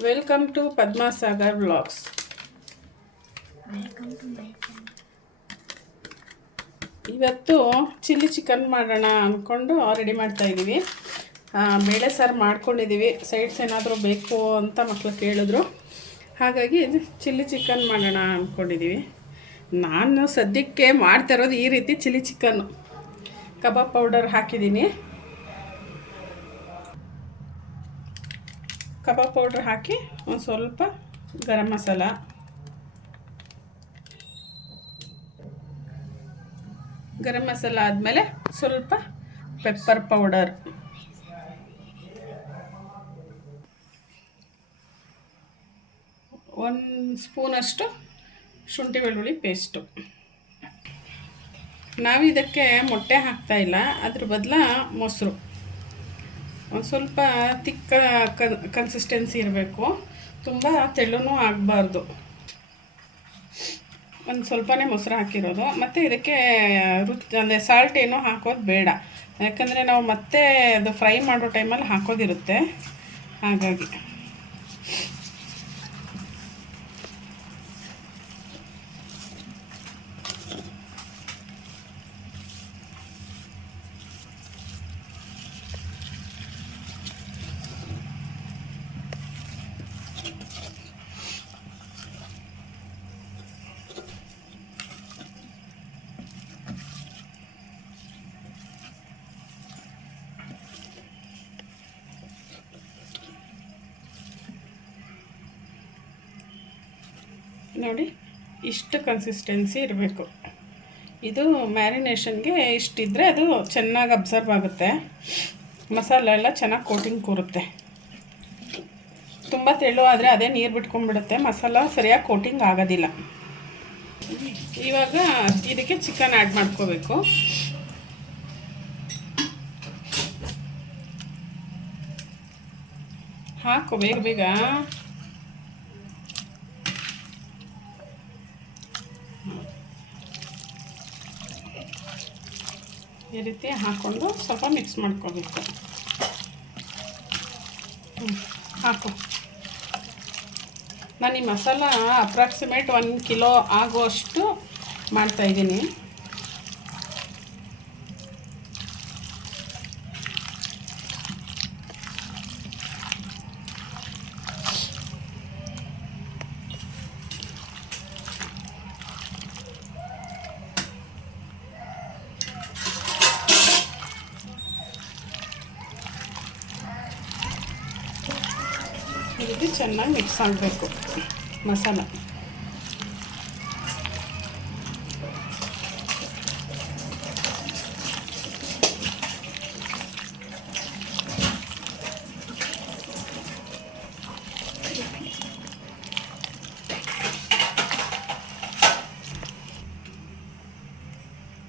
Welcome to Padmasagar vlogs. ಇವತ್ತು chilli chicken ಮಾಡೋಣ ಅಂದ್ಕೊಂಡು ರೆಡಿ ಮಾಡ್ತಾಯಿದ್ದೀವಿ. ಬೇಳೆ ಸಾರು ಮಾಡ್ಕೊಂಡಿದ್ದೀವಿ. ಸೈಡ್ಸ್ ಏನಾದರೂ ಬೇಕು ಅಂತ ಮಕ್ಕಳು ಕೇಳಿದ್ರು, ಹಾಗಾಗಿ ಚಿಲ್ಲಿ ಚಿಕನ್ ಮಾಡೋಣ ಅಂದ್ಕೊಂಡಿದ್ದೀವಿ. ನಾನು ಸದ್ಯಕ್ಕೆ ಮಾಡ್ತಾಯಿರೋದು ಈ ರೀತಿ ಚಿಲ್ಲಿ ಚಿಕನ್ನು. ಕಬಾಬ್ ಪೌಡರ್ ಹಾಕಿದ್ದೀನಿ. ಕಬಾಬ್ ಪೌಡ್ರ್ ಹಾಕಿ ಒಂದು ಸ್ವಲ್ಪ ಗರಂ ಮಸಾಲ, ಗರಂ ಮಸಾಲ ಆದಮೇಲೆ ಸ್ವಲ್ಪ ಪೆಪ್ಪರ್ ಪೌಡರ್, ಒಂದು ಸ್ಪೂನಷ್ಟು ಶುಂಠಿ ಬೆಳ್ಳುಳ್ಳಿ ಪೇಸ್ಟು. ನಾವಿದಕ್ಕೆ ಮೊಟ್ಟೆ ಹಾಕ್ತಾಯಿಲ್ಲ, ಅದ್ರ ಬದಲು ಮೊಸರು. ಒಂದು ಸ್ವಲ್ಪ ತಿಕ್ಕ ಕನ್ಸಿಸ್ಟೆನ್ಸಿ ಇರಬೇಕು, ತುಂಬ ತೆಳ್ಳನೂ ಆಗಬಾರ್ದು. ಒಂದು ಸ್ವಲ್ಪನೇ ಮೊಸರು ಹಾಕಿರೋದು. ಮತ್ತು ಇದಕ್ಕೆ ಅಂದರೆ ಸಾಲ್ಟ್ ಏನೂ ಹಾಕೋದು ಬೇಡ, ಯಾಕಂದರೆ ನಾವು ಮತ್ತೆ ಅದು ಫ್ರೈ ಮಾಡೋ ಟೈಮಲ್ಲಿ ಹಾಕೋದಿರುತ್ತೆ. ಹಾಗಾಗಿ ನೋಡಿ, ಇಷ್ಟು ಕನ್ಸಿಸ್ಟೆನ್ಸಿ ಇರಬೇಕು. ಇದು ಮ್ಯಾರಿನೇಷನ್ಗೆ ಇಷ್ಟಿದ್ದರೆ ಅದು ಚೆನ್ನಾಗಿ ಅಬ್ಸರ್ವ್ ಆಗುತ್ತೆ, ಮಸಾಲೆ ಎಲ್ಲ ಚೆನ್ನಾಗಿ ಕೋಟಿಂಗ್ ಕೂರುತ್ತೆ. ತುಂಬ ತೆಳು ಆದರೆ ಅದೇ ನೀರು ಬಿಟ್ಕೊಂಡ್ಬಿಡುತ್ತೆ, ಮಸಾಲ ಸರಿಯಾಗಿ ಕೋಟಿಂಗ್ ಆಗೋದಿಲ್ಲ. ಇವಾಗ ಇದಕ್ಕೆ ಚಿಕನ್ ಆ್ಯಡ್ ಮಾಡ್ಕೋಬೇಕು. ಹಾಕು ಬೇಗ ಬೇಗ. ಈ ರೀತಿ ಹಾಕ್ಕೊಂಡು ಸ್ವಲ್ಪ ಮಿಕ್ಸ್ ಮಾಡ್ಕೋಬೇಕು. ಹಾಕು. ನಾನು ಈ ಮಸಾಲ ಅಪ್ರಾಕ್ಸಿಮೇಟ್ 1 ಕಿಲೋ ಆಗುವಷ್ಟು ಮಾಡ್ತಾಯಿದ್ದೀನಿ. ಈ ರೀತಿ ಚೆನ್ನಾಗಿ ಮಿಕ್ಸ್ ಆಗಬೇಕು ಮಸಾಲ.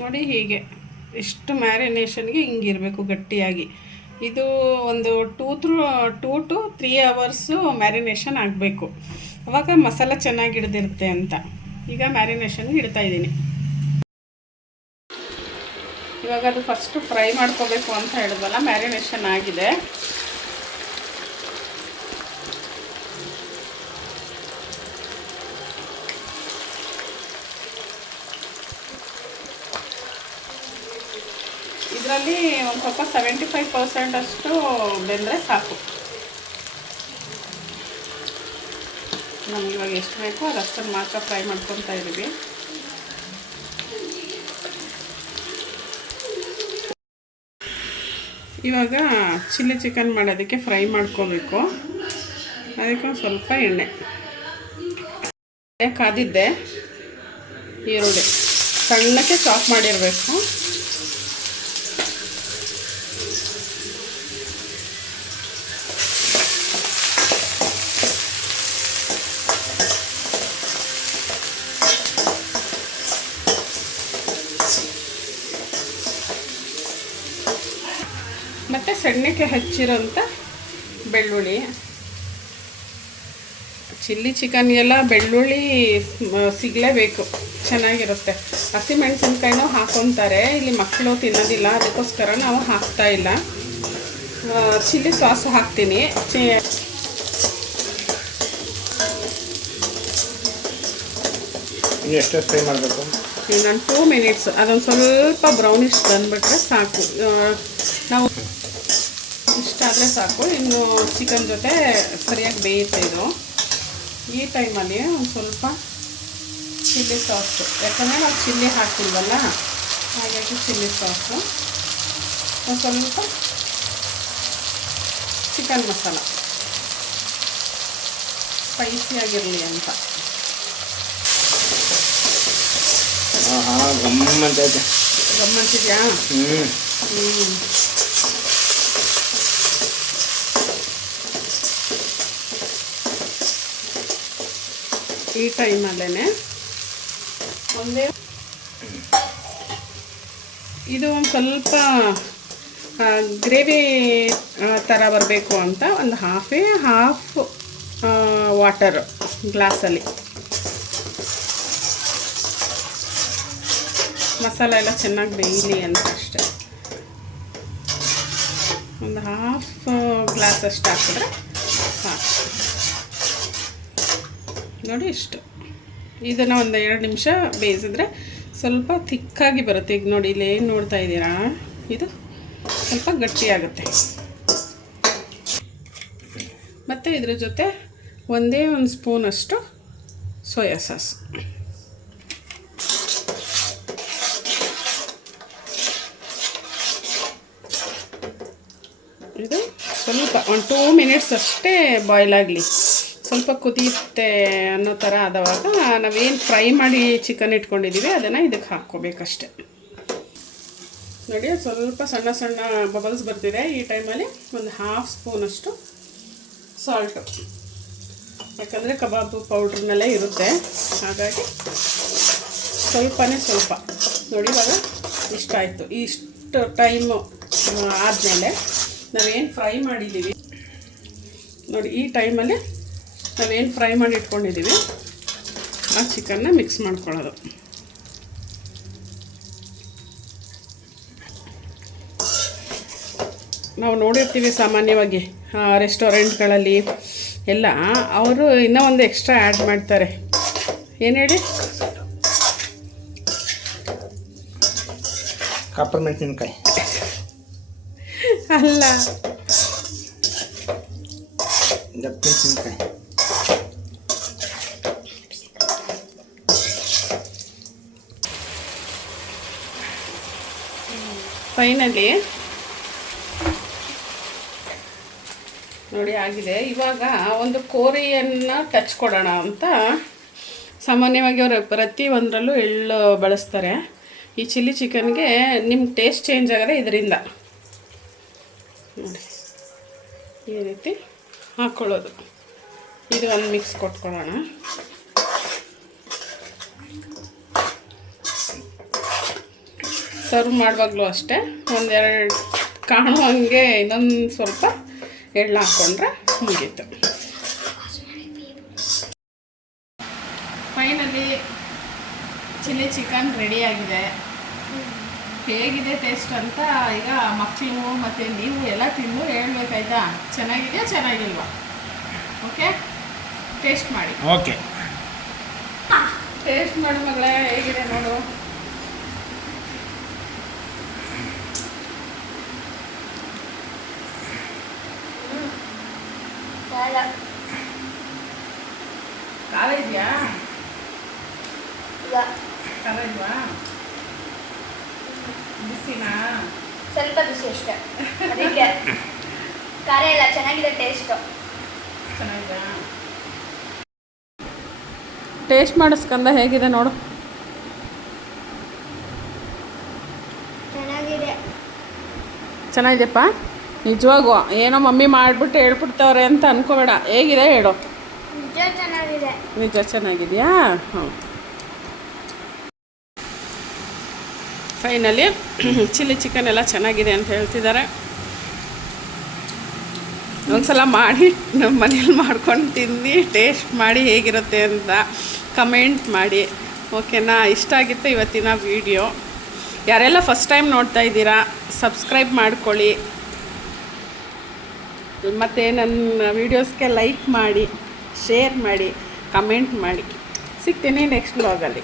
ನೋಡಿ, ಹೀಗೆ ಇಷ್ಟು ಮ್ಯಾರಿನೇಷನ್ಗೆ ಹಿಂಗಿರಬೇಕು ಗಟ್ಟಿಯಾಗಿ. ಇದು ಒಂದು 2 to 3 ಅವರ್ಸು ಮ್ಯಾರಿನೇಷನ್ ಆಗಬೇಕು, ಅವಾಗ ಮಸಾಲ ಚೆನ್ನಾಗಿ ಹಿಡ್ದಿರುತ್ತೆ ಅಂತ. ಈಗ ಮ್ಯಾರಿನೇಷನ್ಗೆ ಇಡ್ತಾಯಿದ್ದೀನಿ. ಇವಾಗ ಅದು ಫಸ್ಟು ಫ್ರೈ ಮಾಡ್ಕೋಬೇಕು ಅಂತ ಹೇಳಿದ್ವಲ್ಲ, ಮ್ಯಾರಿನೇಷನ್ ಆಗಿದೆ. ಇದರಲ್ಲಿ ಒಂದು ಸ್ವಲ್ಪ 75% ಅಷ್ಟು ಬೆಂದರೆ ಸಾಕು. ನಮ್ಗೆ ಇವಾಗ ಎಷ್ಟು ಬೇಕೋ ಅದಷ್ಟನ್ನು ಮಾತ್ರ ಫ್ರೈ ಮಾಡ್ಕೊತಾ ಇದ್ದೀವಿ. ಇವಾಗ ಚಿಲ್ಲಿ ಚಿಕನ್ ಮಾಡೋದಕ್ಕೆ ಫ್ರೈ ಮಾಡ್ಕೋಬೇಕು. ಅದಕ್ಕೆ ಒಂದು ಸ್ವಲ್ಪ ಎಣ್ಣೆ ಕಾದಿದ್ದೆ. ಈರುಳ್ಳಿ ಸಣ್ಣಕ್ಕೆ ಚಾಪ್ ಮಾಡಿರಬೇಕು. ಮತ್ತು ಸಣ್ಣಕ್ಕೆ ಹೆಚ್ಚಿರೋಂಥ ಬೆಳ್ಳುಳ್ಳಿ. ಚಿಲ್ಲಿ ಚಿಕನ್ಗೆಲ್ಲ ಬೆಳ್ಳುಳ್ಳಿ ಸಿಗಲೇಬೇಕು, ಚೆನ್ನಾಗಿರುತ್ತೆ. ಹಸಿಮೆಣಸಿನ್ಕಾಯಿನೂ ಹಾಕ್ಕೊತಾರೆ, ಇಲ್ಲಿ ಮಕ್ಕಳು ತಿನ್ನೋದಿಲ್ಲ, ಅದಕ್ಕೋಸ್ಕರ ನಾವು ಹಾಕ್ತಾಯಿಲ್ಲ. ಚಿಲ್ಲಿ ಸಾಸ್ ಹಾಕ್ತೀನಿ. ಎಷ್ಟು ಫ್ರೈ ಮಾಡಬೇಕು? ನಾನು 2 ಮಿನಿಟ್ಸ್ ಅದೊಂದು ಸ್ವಲ್ಪ ಬ್ರೌನಿಶ್ ಬಂದುಬಿಟ್ರೆ ಸಾಕು. ನಾವು ಇಷ್ಟಾದರೆ ಸಾಕು. ಇನ್ನು ಚಿಕನ್ ಜೊತೆ ಸರಿಯಾಗಿ ಬೇಯುತ್ತೆ ಇದು. ಈ ಟೈಮಲ್ಲಿ ಒಂದು ಸ್ವಲ್ಪ ಚಿಲ್ಲಿ ಸಾಸು, ಯಾಕಂದರೆ ನಾವು ಚಿಲ್ಲಿ ಹಾಕಿಲ್ವಲ್ಲ, ಹಾಗಾಗಿ ಚಿಲ್ಲಿ ಸಾಸು, ಒಂದು ಸ್ವಲ್ಪ ಚಿಕನ್ ಮಸಾಲ ಸ್ಪೈಸಿಯಾಗಿರಲಿ ಅಂತ. ಗಮ್ಮಂತಿದೆಯಾ? ಈ ಟೈಮಲ್ಲೇ ಒಂದೇ ಇದು ಒಂದು ಸ್ವಲ್ಪ ಗ್ರೇವಿ ಥರ ಬರಬೇಕು ಅಂತ ಒಂದು ಹಾಫ್ ವಾಟರ್ ಗ್ಲಾಸಲ್ಲಿ, ಮಸಾಲ ಎಲ್ಲ ಚೆನ್ನಾಗಿ ಬೇಯಲಿ ಅಂತ ಅಷ್ಟೆ. ಒಂದು ಹಾಫ್ ಗ್ಲಾಸ್ ಅಷ್ಟು ಹಾಕಿದ್ರೆ ಸಾಕು ನೋಡಿ. ಇಷ್ಟು ಇದನ್ನು ಒಂದು 2 ನಿಮಿಷ ಬೇಯಿಸಿದ್ರೆ ಸ್ವಲ್ಪ ಥಿಕ್ಕಾಗಿ ಬರುತ್ತೆ. ಈಗ ನೋಡಿ, ಇಲ್ಲಿ ಏನು ನೋಡ್ತಾ ಇದ್ದೀರಾ, ಇದು ಸ್ವಲ್ಪ ಗಟ್ಟಿಯಾಗುತ್ತೆ. ಮತ್ತು ಇದ್ರ ಜೊತೆ ಒಂದೇ ಒಂದು ಸ್ಪೂನಷ್ಟು ಸೋಯಾ ಸಾಸ್. ಇದು ಸ್ವಲ್ಪ ಒಂದು 2 ಮಿನಿಟ್ಸ್ ಅಷ್ಟೇ ಬಾಯ್ಲ್ ಆಗಲಿ. ಸ್ವಲ್ಪ ಕುದಿಯುತ್ತೆ ಅನ್ನೋ ಥರ ಆದವಾಗ ನಾವೇನು ಫ್ರೈ ಮಾಡಿ ಚಿಕನ್ ಇಟ್ಕೊಂಡಿದ್ದೀವಿ ಅದನ್ನು ಇದಕ್ಕೆ ಹಾಕ್ಕೋಬೇಕಷ್ಟೆ. ನೋಡಿ, ಸ್ವಲ್ಪ ಸಣ್ಣ ಸಣ್ಣ ಬಬಲ್ಸ್ ಬರ್ತಿದೆ. ಈ ಟೈಮಲ್ಲಿ ಒಂದು ಹಾಫ್ ಸ್ಪೂನಷ್ಟು ಸಾಲ್ಟು, ಯಾಕಂದರೆ ಕಬಾಬು ಪೌಡ್ರನ್ನೆಲ್ಲ ಇರುತ್ತೆ, ಹಾಗಾಗಿ ಸ್ವಲ್ಪನೇ ಸ್ವಲ್ಪ. ನೋಡಿ, ಇವಾಗ ಇಷ್ಟ ಆಯಿತು. ಇಷ್ಟು ಟೈಮು ಆದಮೇಲೆ ನಾವೇನು ಫ್ರೈ ಮಾಡಿದ್ದೀವಿ ನೋಡಿ, ಈ ಟೈಮಲ್ಲಿ ನಾವೇನು ಫ್ರೈ ಮಾಡಿ ಇಟ್ಕೊಂಡಿದ್ದೀವಿ ಆ ಚಿಕನ್ನ ಮಿಕ್ಸ್ ಮಾಡ್ಕೊಳ್ಳೋದು. ನಾವು ನೋಡಿರ್ತೀವಿ ಸಾಮಾನ್ಯವಾಗಿ ರೆಸ್ಟೋರೆಂಟ್ಗಳಲ್ಲಿ ಎಲ್ಲ, ಅವರು ಇನ್ನೂ ಒಂದು ಎಕ್ಸ್ಟ್ರಾ ಆ್ಯಡ್ ಮಾಡ್ತಾರೆ. ಏನು ಹೇಳಿ? ಕಾಪರ್ ಮೆಣಸಿನ್ಕಾಯಿ ಅಲ್ಲ, ಮೆಣಸಿನ್ಕಾಯಿ. ಫೈನಲಿ ನೋಡಿ ಆಗಿದೆ. ಇವಾಗ ಒಂದು ಕೋರಿಯನ್ನು ಟಚ್ ಕೊಡೋಣ ಅಂತ ಸಾಮಾನ್ಯವಾಗಿ ಅವರು ಪ್ರತಿ ಒಂದರಲ್ಲೂ ಎಳ್ಳು ಬಳಸ್ತಾರೆ. ಈ ಚಿಲ್ಲಿ ಚಿಕನ್ಗೆ ನಿಮ್ಮ ಟೇಸ್ಟ್ ಚೇಂಜ್ ಆಗೋದೇ ಇದರಿಂದ. ನೋಡಿ, ಈ ರೀತಿ ಹಾಕ್ಕೊಳ್ಳೋದು. ಇದು ಒಂದು ಮಿಕ್ಸ್ ಕೊಟ್ಕೊಳ್ಳೋಣ. ಸರ್ವ್ ಮಾಡುವಾಗಲೂ ಅಷ್ಟೇ ಒಂದೆರಡು ಕಾಣುವಂಗೆ ಇನ್ನೊಂದು ಸ್ವಲ್ಪ ಎಳ್ಳು ಹಾಕ್ಕೊಂಡ್ರೆ ಮುಗೀತು. ಫೈನಲಿ ಚಿಲ್ಲಿ ಚಿಕನ್ ರೆಡಿಯಾಗಿದೆ. ಹೇಗಿದೆ ಟೇಸ್ಟ್ ಅಂತ ಈಗ ಮಕ್ಕಳು ಮತ್ತು ನೀವು ಎಲ್ಲ ತಿಂದು ಹೇಳ್ಬೇಕಾಯ್ತಾ, ಚೆನ್ನಾಗಿದೆಯಾ ಚೆನ್ನಾಗಿಲ್ವಾ? ಓಕೆ, ಟೇಸ್ಟ್ ಮಾಡಿ. ಓಕೆ, ಟೇಸ್ಟ್ ಮಾಡು ಮಗಳೇ, ಹೇಗಿದೆ ನೋಡು. ಖಾರ ಇದೆಯಾ? ಖಾರ ಇಲ್ವಾ? ಬಿಸಿನಾ? ಸ್ವಲ್ಪ ಬಿಸಿ ಅಷ್ಟೇ, ಅದಕ್ಕೆ ಖಾರ ಇಲ್ಲ. ಚೆನ್ನಾಗಿದೆ ಟೇಸ್ಟು. ಚೆನ್ನಾಗಿದೆ. ಟೇಸ್ಟ್ ಮಾಡಿಸ್ಕಂದ ಹೇಗಿದೆ ನೋಡು. ಚೆನ್ನಾಗಿದೆ. ಚೆನ್ನಾಗಿದೆಪ್ಪ. ನಿಜವಾಗೂ ಏನೋ ಮಮ್ಮಿ ಮಾಡಿಬಿಟ್ಟು ಹೇಳ್ಬಿಡ್ತವ್ರೆ ಅಂತ ಅನ್ಕೋಬೇಡ. ಹೇಗಿದೆ ಹೇಳು. ನಿಜ ಚೆನ್ನಾಗಿದೆ. ನಿಜ ಚೆನ್ನಾಗಿದೆಯಾ? ಹ್ಞೂ. ಫೈನಲಿ ಚಿಲ್ಲಿ ಚಿಕನ್ ಎಲ್ಲ ಚೆನ್ನಾಗಿದೆ ಅಂತ ಹೇಳ್ತಿದ್ದಾರೆ. ಒಂದ್ಸಲ ಮಾಡಿ ನಮ್ಮ ಮನೇಲಿ ಮಾಡ್ಕೊಂಡು ತಿಂದು ಟೇಸ್ಟ್ ಮಾಡಿ ಹೇಗಿರುತ್ತೆ ಅಂತ ಕಮೆಂಟ್ ಮಾಡಿ. ಓಕೆನಾ? ಇಷ್ಟ ಆಗಿತ್ತು ಇವತ್ತಿನ ವಿಡಿಯೋ. ಯಾರೆಲ್ಲ ಫಸ್ಟ್ ಟೈಮ್ ನೋಡ್ತಾ ಇದ್ದೀರಾ ಸಬ್ಸ್ಕ್ರೈಬ್ ಮಾಡ್ಕೊಳ್ಳಿ, ಮತ್ತು ನನ್ನ ವೀಡಿಯೋಸ್ಗೆ ಲೈಕ್ ಮಾಡಿ, ಶೇರ್ ಮಾಡಿ, ಕಮೆಂಟ್ ಮಾಡಿ. ಸಿಗ್ತೀನಿ ನೆಕ್ಸ್ಟ್ ಬ್ಲಾಗಲ್ಲಿ.